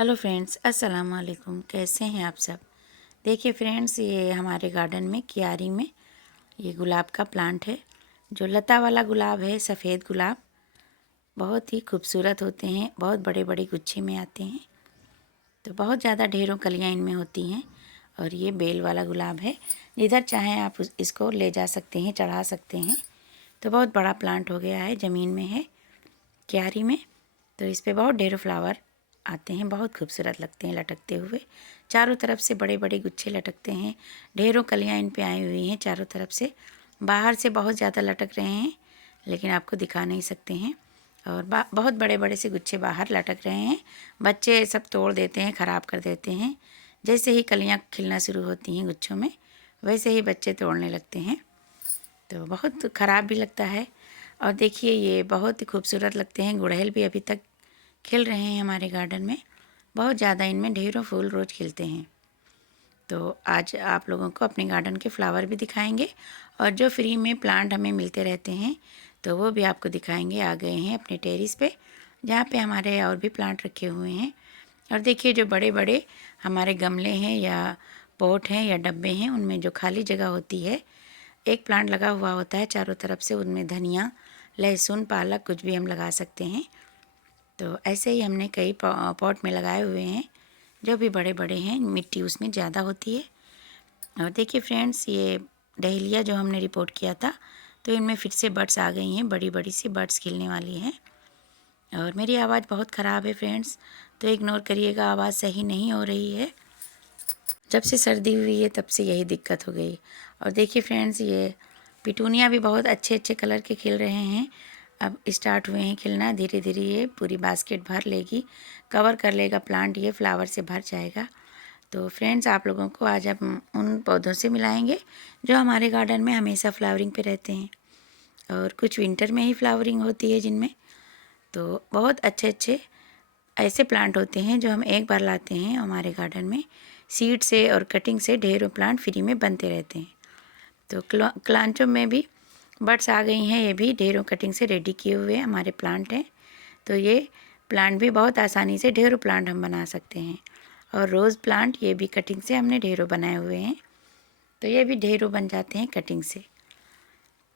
Hello friends, अस्सलाम वालेकुम। कैसे हैं आप सब। देखिए फ्रेंड्स, ये हमारे गार्डन में क्यारी में ये गुलाब का प्लांट है। जो लता वाला गुलाब है, सफ़ेद गुलाब, बहुत ही खूबसूरत होते हैं। बहुत बड़े बड़े गुच्छे में आते हैं, तो बहुत ज़्यादा ढेरों कलियां इनमें होती हैं। और ये बेल वाला गुलाब है। जिधर चाहें आप इसको ले जा सकते हैं, चढ़ा सकते हैं। तो बहुत बड़ा प्लांट हो गया है, ज़मीन में है, क्यारी में। तो इस पे बहुत ढेरों फ्लावर आते हैं, बहुत खूबसूरत लगते हैं लटकते हुए। चारों तरफ से बड़े बड़े गुच्छे लटकते हैं। ढेरों कलियां इन पे आई हुई हैं चारों तरफ से। बाहर से बहुत ज़्यादा लटक रहे हैं, लेकिन आपको दिखा नहीं सकते हैं। और बहुत बड़े बड़े से गुच्छे बाहर लटक रहे हैं। बच्चे सब तोड़ देते हैं, ख़राब कर देते हैं। जैसे ही कलियां खिलना शुरू होती हैं गुच्छों में, वैसे ही बच्चे तोड़ने लगते हैं। तो बहुत ख़राब भी लगता है। और देखिए, ये बहुत ही खूबसूरत लगते हैं। गुड़हल भी अभी तक खिल रहे हैं हमारे गार्डन में। बहुत ज़्यादा इनमें ढेरों फूल रोज़ खिलते हैं। तो आज आप लोगों को अपने गार्डन के फ्लावर भी दिखाएंगे, और जो फ्री में प्लांट हमें मिलते रहते हैं तो वो भी आपको दिखाएंगे। आ गए हैं अपने टेरिस पे, जहाँ पे हमारे और भी प्लांट रखे हुए हैं। और देखिए, जो बड़े बड़े हमारे गमले हैं या पॉट हैं या डब्बे हैं, उनमें जो खाली जगह होती है, एक प्लांट लगा हुआ होता है चारों तरफ से। उनमें धनिया, लहसुन, पालक कुछ भी हम लगा सकते हैं। तो ऐसे ही हमने कई पॉट में लगाए हुए हैं, जो भी बड़े बड़े हैं। मिट्टी उसमें ज़्यादा होती है। और देखिए फ्रेंड्स, ये डहेलिया जो हमने रिपोर्ट किया था, तो इनमें फिर से बड्स आ गई हैं, बड़ी बड़ी सी बड्स खिलने वाली हैं। और मेरी आवाज़ बहुत ख़राब है फ्रेंड्स, तो इग्नोर करिएगा, आवाज़ सही नहीं हो रही है। जब से सर्दी हुई है तब से यही दिक्कत हो गई। और देखिए फ्रेंड्स, ये पिटूनिया भी बहुत अच्छे अच्छे कलर के खिल रहे हैं। अब स्टार्ट हुए हैं खिलना। धीरे धीरे ये पूरी बास्केट भर लेगी, कवर कर लेगा प्लांट, ये फ्लावर से भर जाएगा। तो फ्रेंड्स, आप लोगों को आज हम उन पौधों से मिलाएंगे जो हमारे गार्डन में हमेशा फ्लावरिंग पे रहते हैं, और कुछ विंटर में ही फ्लावरिंग होती है जिनमें। तो बहुत अच्छे अच्छे ऐसे प्लांट होते हैं जो हम एक बार लाते हैं हमारे गार्डन में। सीड से और कटिंग से ढेरों प्लांट फ्री में बनते रहते हैं। तो क्लांचो में भी बड्स आ गई हैं। ये भी ढेरों कटिंग से रेडी किए हुए हमारे प्लांट हैं। तो ये प्लांट भी बहुत आसानी से ढेरों प्लांट हम बना सकते हैं। और रोज़ प्लांट, ये भी कटिंग से हमने ढेरों बनाए हुए हैं। तो ये भी ढेरों बन जाते हैं कटिंग से।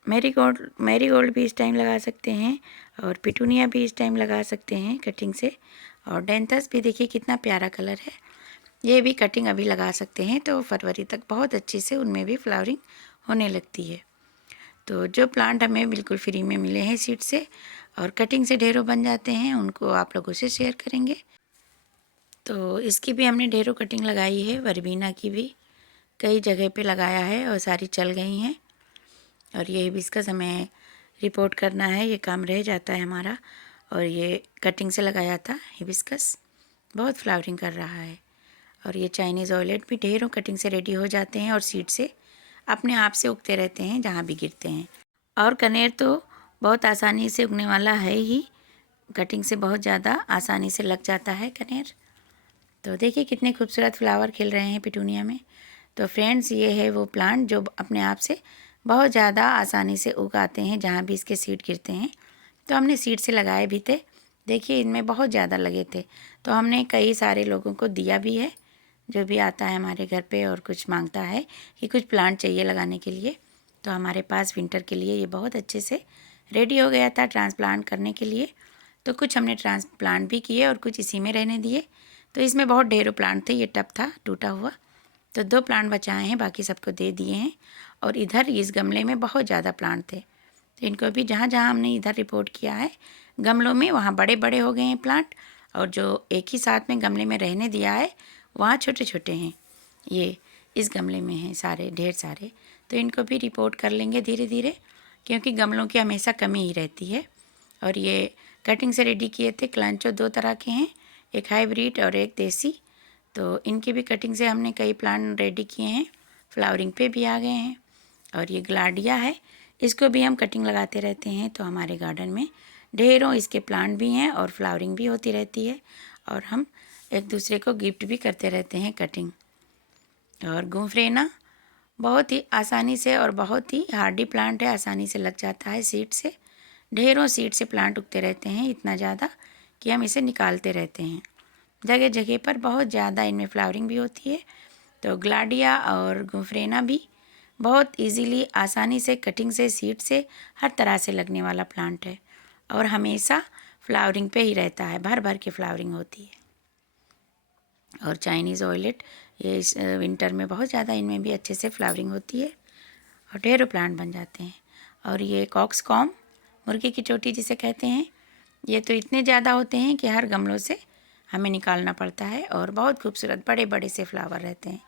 मैरीगोल्ड भी इस टाइम लगा सकते हैं, और पिटूनिया भी इस टाइम लगा सकते हैं कटिंग से। और डेंथस भी देखिए कितना प्यारा कलर है, ये भी कटिंग अभी लगा सकते हैं। तो फरवरी तक बहुत अच्छी से उनमें भी फ्लावरिंग होने लगती है। तो जो प्लांट हमें बिल्कुल फ्री में मिले हैं सीड से और कटिंग से ढेरों बन जाते हैं, उनको आप लोगों से शेयर करेंगे। तो इसकी भी हमने ढेरों कटिंग लगाई है। वर्बीना की भी कई जगह पे लगाया है और सारी चल गई हैं। और ये हिबिस्कस हमें रिपोर्ट करना है, ये काम रह जाता है हमारा। और ये कटिंग से लगाया था हिबिस्कस, बहुत फ्लावरिंग कर रहा है। और ये चाइनीज़ ऑयलेट भी ढेरों कटिंग से रेडी हो जाते हैं, और सीड से अपने आप से उगते रहते हैं जहाँ भी गिरते हैं। और कनेर तो बहुत आसानी से उगने वाला है ही, कटिंग से बहुत ज़्यादा आसानी से लग जाता है कनेर। तो देखिए कितने खूबसूरत फ्लावर खिल रहे हैं पिटूनिया में। तो फ्रेंड्स, ये है वो प्लांट जो अपने आप से बहुत ज़्यादा आसानी से उग आते हैं जहाँ भी इसके सीड गिरते हैं। तो हमने सीड से लगाए भी थे। देखिए इनमें बहुत ज़्यादा लगे थे, तो हमने कई सारे लोगों को दिया भी है। जो भी आता है हमारे घर पे और कुछ मांगता है कि कुछ प्लांट चाहिए लगाने के लिए, तो हमारे पास विंटर के लिए ये बहुत अच्छे से रेडी हो गया था ट्रांसप्लांट करने के लिए। तो कुछ हमने ट्रांसप्लांट भी किए और कुछ इसी में रहने दिए। तो इसमें बहुत ढेरों प्लांट थे, ये टब था टूटा हुआ, तो 2 प्लांट बचाए हैं, बाकी सबको दे दिए हैं। और इधर इस गमले में बहुत ज़्यादा प्लांट थे, तो इनको भी जहाँ जहाँ हमने इधर रिपोर्ट किया है गमलों में, वहाँ बड़े बड़े हो गए हैं प्लांट। और जो एक ही साथ में गमले में रहने दिया है, वहाँ छोटे छोटे हैं। ये इस गमले में हैं सारे, ढेर सारे। तो इनको भी रिपोर्ट कर लेंगे धीरे धीरे, क्योंकि गमलों की हमेशा कमी ही रहती है। और ये कटिंग से रेडी किए थे। क्लांचो 2 तरह के हैं, एक हाइब्रिड और एक देसी। तो इनकी भी कटिंग से हमने कई प्लांट रेडी किए हैं, फ्लावरिंग पे भी आ गए हैं। और ये ग्लाडिया है, इसको भी हम कटिंग लगाते रहते हैं। तो हमारे गार्डन में ढेरों इसके प्लांट भी हैं और फ्लावरिंग भी होती रहती है, और हम एक दूसरे को गिफ्ट भी करते रहते हैं कटिंग। और गुफरेना बहुत ही आसानी से, और बहुत ही हार्डी प्लांट है, आसानी से लग जाता है सीड से। ढेरों सीड से प्लांट उगते रहते हैं, इतना ज़्यादा कि हम इसे निकालते रहते हैं। जगह जगह पर बहुत ज़्यादा इनमें फ्लावरिंग भी होती है। तो ग्लाडिया और गुम्फरेना भी बहुत इजीली आसानी से कटिंग से सीड से हर तरह से लगने वाला प्लांट है और हमेशा फ्लावरिंग पे ही रहता है, भर भर के फ्लावरिंग होती है। और चाइनीज़ ऑयलेट ये इस विंटर में बहुत ज़्यादा इनमें भी अच्छे से फ्लावरिंग होती है और ढेरों प्लांट बन जाते हैं। और ये कॉक्सकॉम मुर्गी की चोटी जिसे कहते हैं, ये तो इतने ज़्यादा होते हैं कि हर गमलों से हमें निकालना पड़ता है और बहुत खूबसूरत बड़े बड़े से फ्लावर रहते हैं।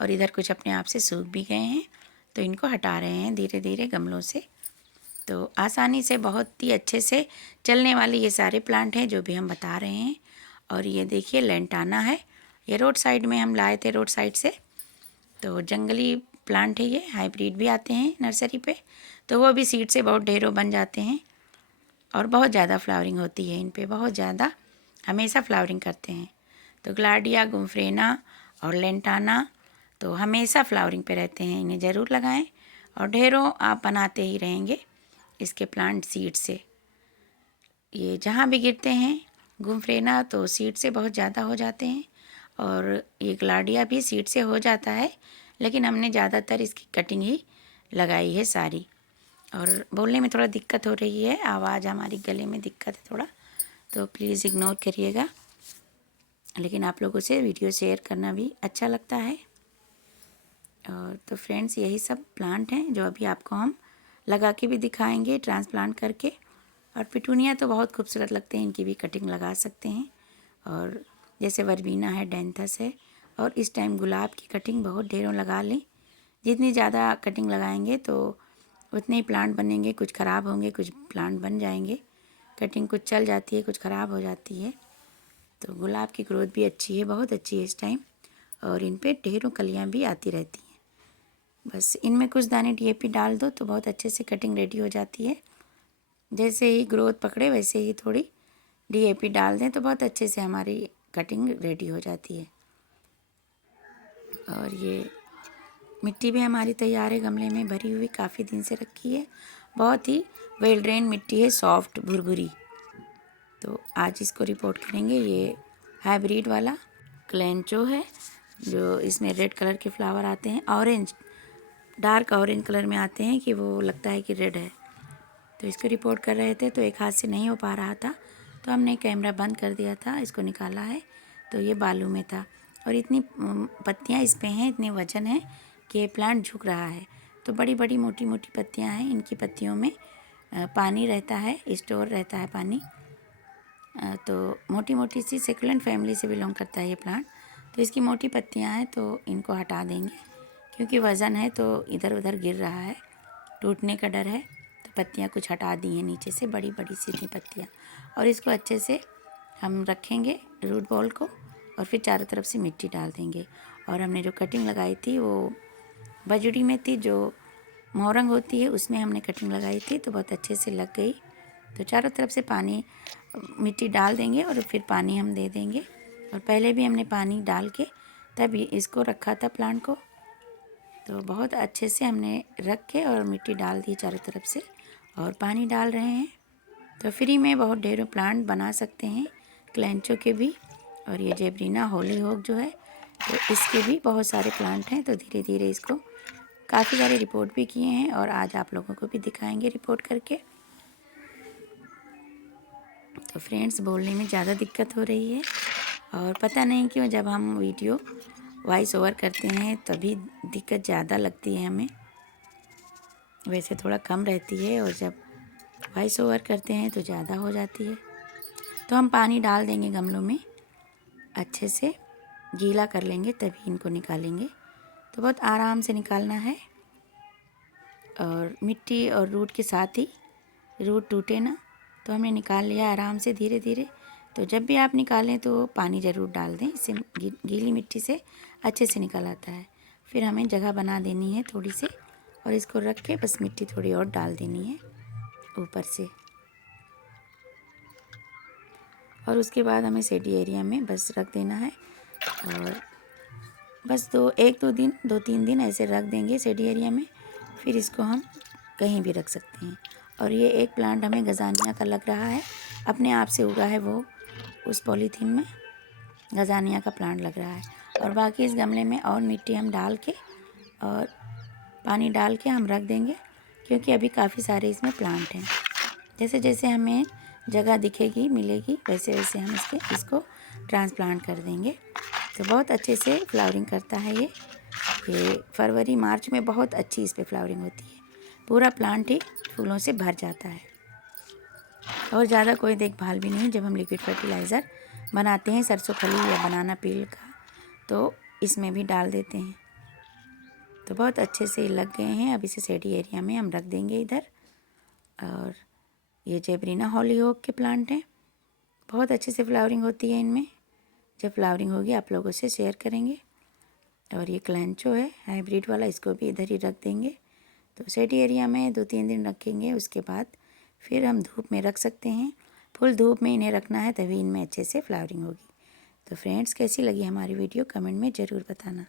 और इधर कुछ अपने आप से सूख भी गए हैं तो इनको हटा रहे हैं धीरे धीरे गमलों से। तो आसानी से बहुत ही अच्छे से चलने वाले ये सारे प्लांट हैं जो भी हम बता रहे हैं। और ये देखिए लेंटाना है, ये रोड साइड में हम लाए थे रोड साइड से। तो जंगली प्लांट है ये, हाइब्रिड भी आते हैं नर्सरी पे, तो वो भी सीड से बहुत ढेरों बन जाते हैं और बहुत ज़्यादा फ्लावरिंग होती है इन पे, बहुत ज़्यादा हमेशा फ्लावरिंग करते हैं। तो ग्लाडिया, गुम्फरेना और लेंटाना तो हमेशा फ्लावरिंग पे रहते हैं, इन्हें ज़रूर लगाएं और ढेरों आप बनाते ही रहेंगे इसके प्लांट सीड से। ये जहाँ भी गिरते हैं गुम्फरेना तो सीड से बहुत ज़्यादा हो जाते हैं और ये ग्लाडिया भी सीड से हो जाता है, लेकिन हमने ज़्यादातर इसकी कटिंग ही लगाई है सारी। और बोलने में थोड़ा दिक्कत हो रही है, आवाज़ हमारी गले में दिक्कत है थोड़ा, तो प्लीज़ इग्नोर करिएगा। लेकिन आप लोगों से वीडियो शेयर करना भी अच्छा लगता है। और तो फ्रेंड्स यही सब प्लांट हैं जो अभी आपको हम लगा के भी दिखाएंगे ट्रांसप्लांट करके। और पिटूनिया तो बहुत खूबसूरत लगते हैं, इनकी भी कटिंग लगा सकते हैं। और जैसे वर्बीना है, डेंथस है, और इस टाइम गुलाब की कटिंग बहुत ढेरों लगा लें। जितनी ज़्यादा कटिंग लगाएंगे तो उतने ही प्लांट बनेंगे, कुछ ख़राब होंगे कुछ प्लांट बन जाएंगे। कटिंग कुछ चल जाती है कुछ ख़राब हो जाती है। तो गुलाब की ग्रोथ भी अच्छी है, बहुत अच्छी है इस टाइम, और इन पे ढेरों कलियाँ भी आती रहती हैं। बस इनमें कुछ दाने डीएपी डाल दो तो बहुत अच्छे से कटिंग रेडी हो जाती है। जैसे ही ग्रोथ पकड़े वैसे ही थोड़ी डीएपी डाल दें तो बहुत अच्छे से हमारी कटिंग रेडी हो जाती है। और ये मिट्टी भी हमारी तैयार है, गमले में भरी हुई, काफ़ी दिन से रखी है, बहुत ही वेल ड्रेन मिट्टी है, सॉफ्ट भुरभुरी। तो आज इसको रिपोर्ट करेंगे। ये हाइब्रिड वाला क्लेंचो है जो इसमें रेड कलर के फ्लावर आते हैं, ऑरेंज डार्क ऑरेंज कलर में आते हैं कि वो लगता है कि रेड है। तो इसको रिपोर्ट कर रहे थे तो एक हाथ से नहीं हो पा रहा था तो हमने कैमरा बंद कर दिया था, इसको निकाला है तो ये बालू में था। और इतनी पत्तियां इस पे हैं, इतने वजन है कि ये प्लांट झुक रहा है। तो बड़ी बड़ी मोटी मोटी पत्तियां हैं, इनकी पत्तियों में पानी रहता है, स्टोर रहता है पानी। तो मोटी मोटी सी सेकुलेंट फैमिली से बिलोंग करता है ये प्लांट। तो इसकी मोटी पत्तियां हैं तो इनको हटा देंगे क्योंकि वज़न है तो इधर उधर गिर रहा है, टूटने का डर है। तो पत्तियां कुछ हटा दी हैं नीचे से, बड़ी बड़ी सीधी पत्तियां। और इसको अच्छे से हम रखेंगे रूट बॉल को और फिर चारों तरफ से मिट्टी डाल देंगे। और हमने जो कटिंग लगाई थी वो बजड़ी में थी, जो मोरंग होती है उसमें हमने कटिंग लगाई थी, तो बहुत अच्छे से लग गई। तो चारों तरफ से पानी मिट्टी डाल देंगे और फिर पानी हम दे देंगे। और पहले भी हमने पानी डाल के तभी इसको रखा था प्लांट को। तो बहुत अच्छे से हमने रख के और मिट्टी डाल दी चारों तरफ से और पानी डाल रहे हैं। तो फ्री में बहुत ढेरों प्लांट बना सकते हैं क्लेंचो के भी। और ये जेब्रीना हॉलीहॉक जो है तो इसके भी बहुत सारे प्लांट हैं। तो धीरे धीरे इसको काफ़ी सारे रिपोर्ट भी किए हैं और आज आप लोगों को भी दिखाएंगे रिपोर्ट करके। तो फ्रेंड्स बोलने में ज़्यादा दिक्कत हो रही है और पता नहीं क्यों जब हम वीडियो वॉइस ओवर करते हैं तभी दिक्कत ज़्यादा लगती है हमें, वैसे थोड़ा कम रहती है और जब वॉइस ओवर करते हैं तो ज़्यादा हो जाती है। तो हम पानी डाल देंगे गमलों में, अच्छे से गीला कर लेंगे तभी इनको निकालेंगे। तो बहुत आराम से निकालना है और मिट्टी और रूट के साथ ही, रूट टूटे ना। तो हमने निकाल लिया आराम से धीरे धीरे। तो जब भी आप निकालें तो पानी ज़रूर डाल दें, इससे गीली मिट्टी से अच्छे से निकल आता है। फिर हमें जगह बना देनी है थोड़ी सी और इसको रख के बस मिट्टी थोड़ी और डाल देनी है ऊपर से। और उसके बाद हमें शेडी एरिया में बस रख देना है और बस 2-3 दिन ऐसे रख देंगे शेडी एरिया में। फिर इसको हम कहीं भी रख सकते हैं। और ये एक प्लांट हमें गजानिया का लग रहा है, अपने आप से उगा है वो उस पॉलीथीन में। गजानिया का प्लांट लग रहा है। और बाकी इस गमले में और मिट्टी हम डाल के और पानी डाल के हम रख देंगे, क्योंकि अभी काफ़ी सारे इसमें प्लांट हैं। जैसे जैसे हमें जगह दिखेगी मिलेगी वैसे वैसे हम इसको ट्रांसप्लांट कर देंगे। तो बहुत अच्छे से फ्लावरिंग करता है ये फरवरी मार्च में बहुत अच्छी इस पर फ्लावरिंग होती है। पूरा प्लांट ही फूलों से भर जाता है और ज़्यादा कोई देखभाल भी नहीं। जब हम लिक्विड फर्टिलाइज़र बनाते हैं सरसों खली या बनाना पील का, तो इसमें भी डाल देते हैं। तो बहुत अच्छे से लग गए हैं। अब इसे शेडी एरिया में हम रख देंगे इधर। और ये जेबरीना हॉलीहोक के प्लांट हैं, बहुत अच्छे से फ्लावरिंग होती है इनमें। जब फ्लावरिंग होगी आप लोगों से शेयर करेंगे। और ये क्लेंचो है हाइब्रिड वाला, इसको भी इधर ही रख देंगे। तो शेडी एरिया में 2-3 दिन रखेंगे, उसके बाद फिर हम धूप में रख सकते हैं। फुल धूप में इन्हें रखना है, तभी इनमें अच्छे से फ्लावरिंग होगी। तो फ्रेंड्स, कैसी लगी हमारी वीडियो कमेंट में ज़रूर बताना।